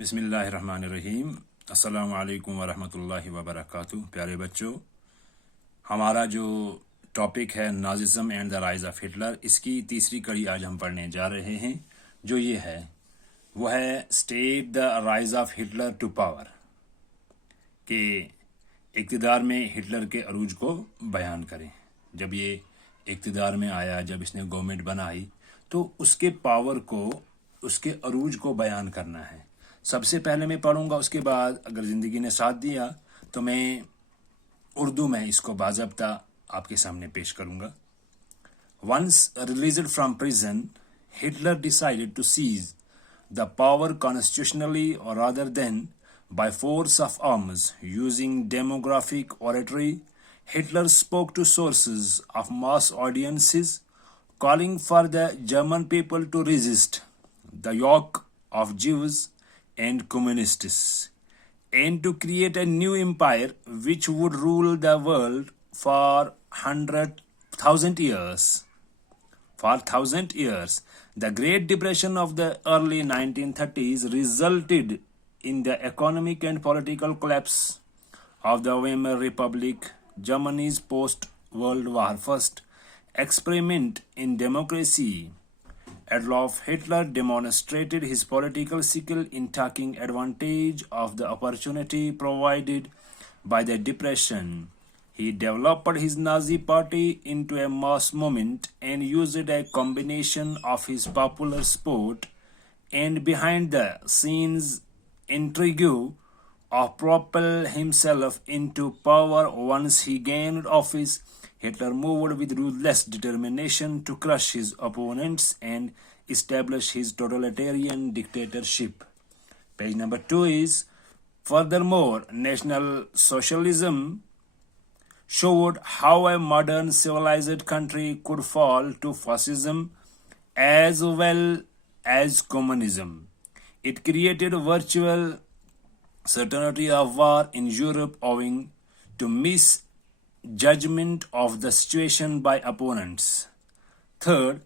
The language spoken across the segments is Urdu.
بسم اللہ الرحمن الرحیم۔ السلام علیکم ورحمۃ اللہ وبرکاتہ۔ پیارے بچوں، ہمارا جو ٹاپک ہے Nazism and the rise of Hitler, اس کی تیسری کڑی آج ہم پڑھنے جا رہے ہیں، جو یہ ہے وہ ہے state the rise of Hitler to power, کہ اقتدار میں ہٹلر کے عروج کو بیان کریں۔ جب یہ اقتدار میں آیا، جب اس نے گورنمنٹ بنائی، تو اس کے پاور کو، اس کے عروج کو بیان کرنا ہے۔ سب سے پہلے میں پڑھوں گا، اس کے بعد اگر زندگی نے ساتھ دیا تو میں اردو میں اس کو باضابطہ آپ کے سامنے پیش کروں گا۔ Once released from prison, Hitler decided to seize the power constitutionally rather than by force of arms. Using demographic oratory, Hitler spoke to sources of mass audiences, calling for the German people to resist the yoke of Jews and communists, and to create a new empire which would rule the world for 100,000 years. For 1,000 years, the Great Depression of the early 1930s resulted in the economic and political collapse of the Weimar Republic, Germany's post-World War First experiment in democracy. Adolf Hitler demonstrated his political skill in taking advantage of the opportunity provided by the Depression. He developed his Nazi party into a mass movement and used a combination of his popular support and behind-the-scenes intrigue of propel himself into power. Once he gained office, Hitler moved with ruthless determination to crush his opponents and establish his totalitarian dictatorship. Page number 2 is, furthermore, National Socialism showed how a modern civilized country could fall to fascism as well as communism. It created virtual certainty of war in Europe owing to misjudgment of the situation by opponents. Third,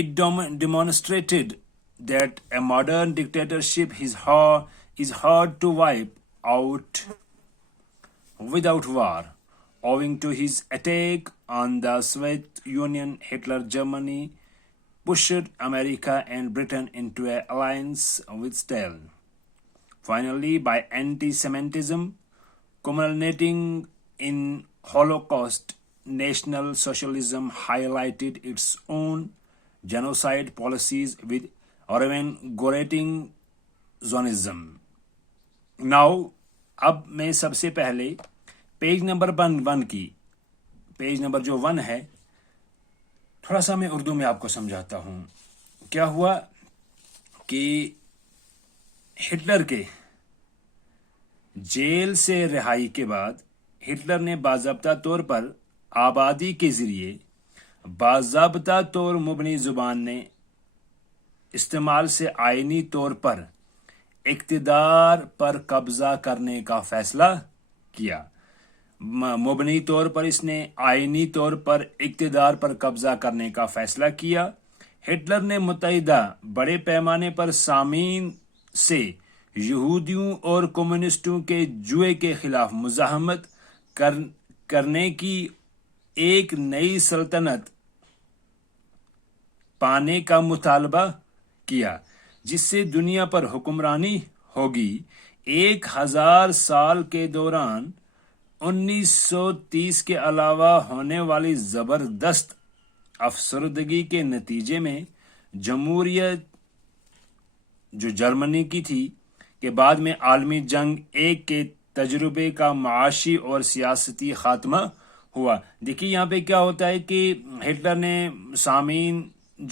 it demonstrated that a modern dictatorship is hard to wipe out without war. Owing to his attack on the Soviet Union, Hitler Germany pushed America and Britain into an alliance with Stalin. Finally, by anti-Semitism culminating in Holocaust, National Socialism highlighted its own genocide policies with reinvigorating Zionism. Now, اب میں سب سے پہلے پیج نمبر 1 کی، پیج نمبر جو 1 ہے، تھوڑا سا میں اردو میں آپ کو سمجھاتا ہوں۔ کیا ہوا کہ ہٹلر کے جیل سے رہائی کے بعد ہٹلر نے باضابطہ طور پر آبادی کے ذریعے باضابطہ طور مبنی زبان نے استعمال سے آئینی طور پر اقتدار پر قبضہ کرنے کا فیصلہ کیا۔ مبنی طور پر اس نے آئینی طور پر اقتدار پر قبضہ کرنے کا فیصلہ کیا۔ ہٹلر نے متحدہ بڑے پیمانے پر سامعین سے یہودیوں اور کمیونسٹوں کے جوئے کے خلاف مزاحمت کرنے کی ایک نئی سلطنت پانے کا مطالبہ کیا، جس سے دنیا پر حکمرانی ہوگی۔ 1000 سال کے دوران 1930 کے علاوہ ہونے والی زبردست افسردگی کے نتیجے میں جمہوریت جو جرمنی کی تھی کہ بعد میں عالمی جنگ ایک کے تجربے کا معاشی اور سیاسی خاتمہ ہوا۔ دیکھیے یہاں پہ کیا ہوتا ہے کہ ہٹلر نے سامعین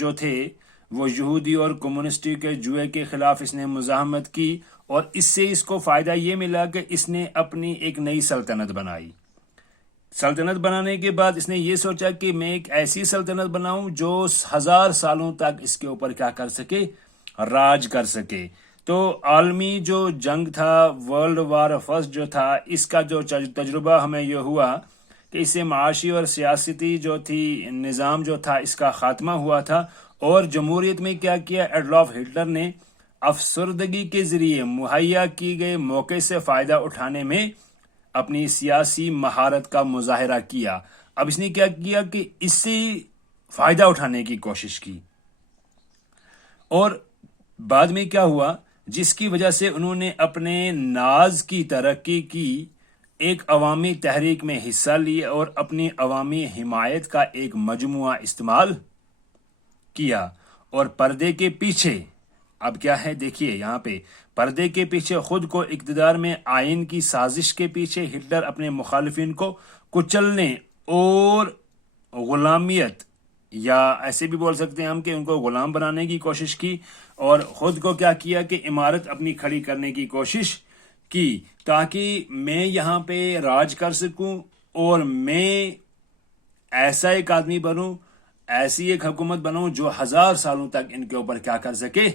جو تھے وہ یہودی اور کمیونسٹی کے جوئے کے خلاف اس نے مزاحمت کی، اور اس سے اس کو فائدہ یہ ملا کہ اس نے اپنی ایک نئی سلطنت بنائی۔ سلطنت بنانے کے بعد اس نے یہ سوچا کہ میں ایک ایسی سلطنت بناؤں جو 1000 سالوں تک اس کے اوپر کیا کر سکے، راج کر سکے۔ تو عالمی جو جنگ تھا، ورلڈ وار فرسٹ جو تھا، اس کا جو تجربہ ہمیں یہ ہوا کہ اس سے معاشی اور سیاستی جو تھی نظام جو تھا اس کا خاتمہ ہوا تھا، اور جمہوریت میں کیا کیا ایڈولف ہٹلر نے افسردگی کے ذریعے مہیا کی گئے موقع سے فائدہ اٹھانے میں اپنی سیاسی مہارت کا مظاہرہ کیا. اب اس نے کیا کیا کہ اس سے فائدہ اٹھانے کی کوشش کی، اور بعد میں کیا ہوا، جس کی وجہ سے انہوں نے اپنے ناز کی ترقی کی، ایک عوامی تحریک میں حصہ لیا اور اپنی عوامی حمایت کا ایک مجموعہ استعمال کیا. اور پردے کے پیچھے اب کیا ہے دیکھیے یہاں پہ، پردے کے پیچھے خود کو اقتدار میں آئین کی سازش کے پیچھے ہٹلر اپنے مخالفین کو کچلنے اور غلامیت، یا ایسے بھی بول سکتے ہیں ہم کہ ان کو غلام بنانے کی کوشش کی، اور خود کو کیا کیا کہ عمارت اپنی کھڑی کرنے کی کوشش کی، تاکہ میں یہاں پہ راج کر سکوں اور میں ایسا ایک آدمی بنوں، ایسی ایک حکومت بناؤں جو 1000 سالوں تک ان کے اوپر کیا کر سکے،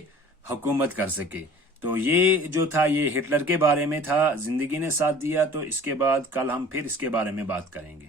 حکومت کر سکے. تو یہ جو تھا یہ ہٹلر کے بارے میں تھا، زندگی نے ساتھ دیا. تو اس کے بعد کل ہم پھر اس کے بارے میں بات کریں گے.